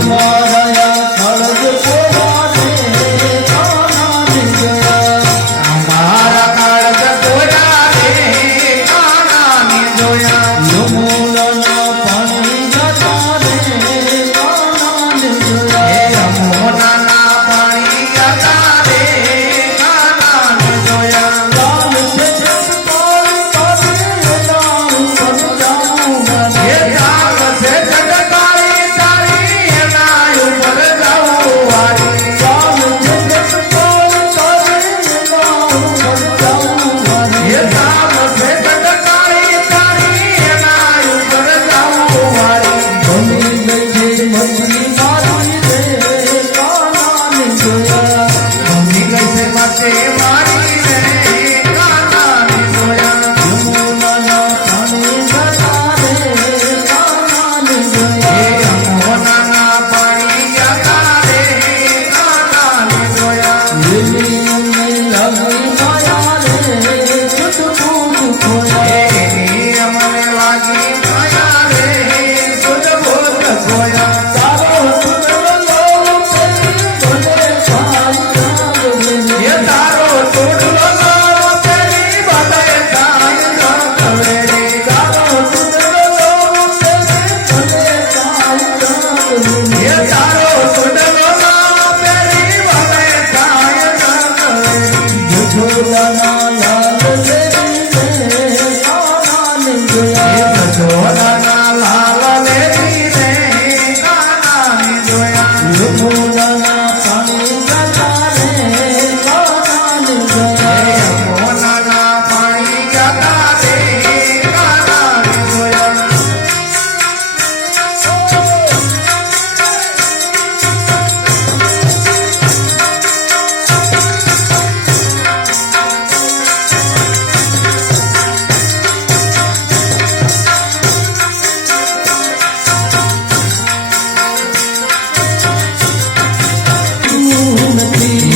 tomorrow.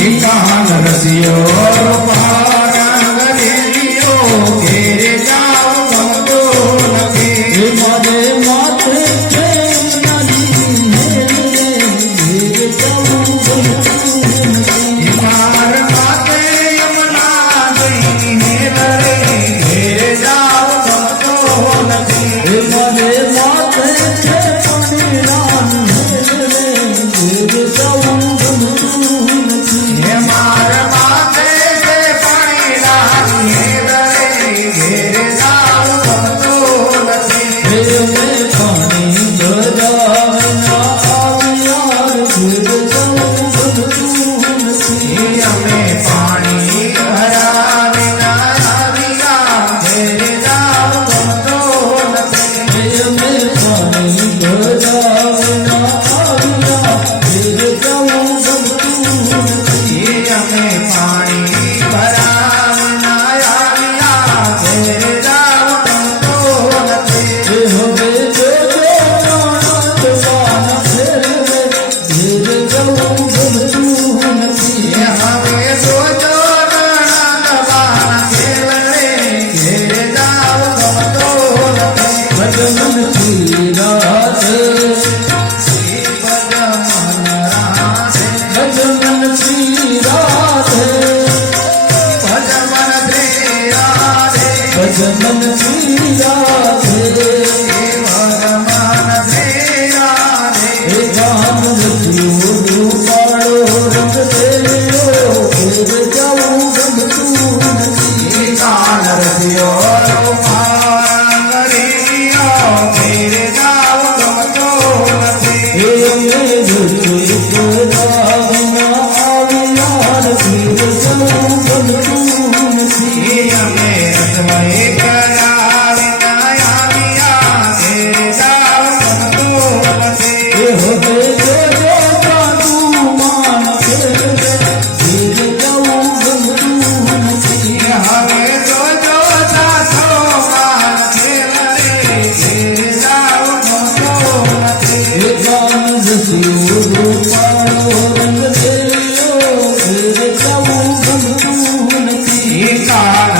નથી કાન زمن زيلا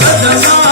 సదా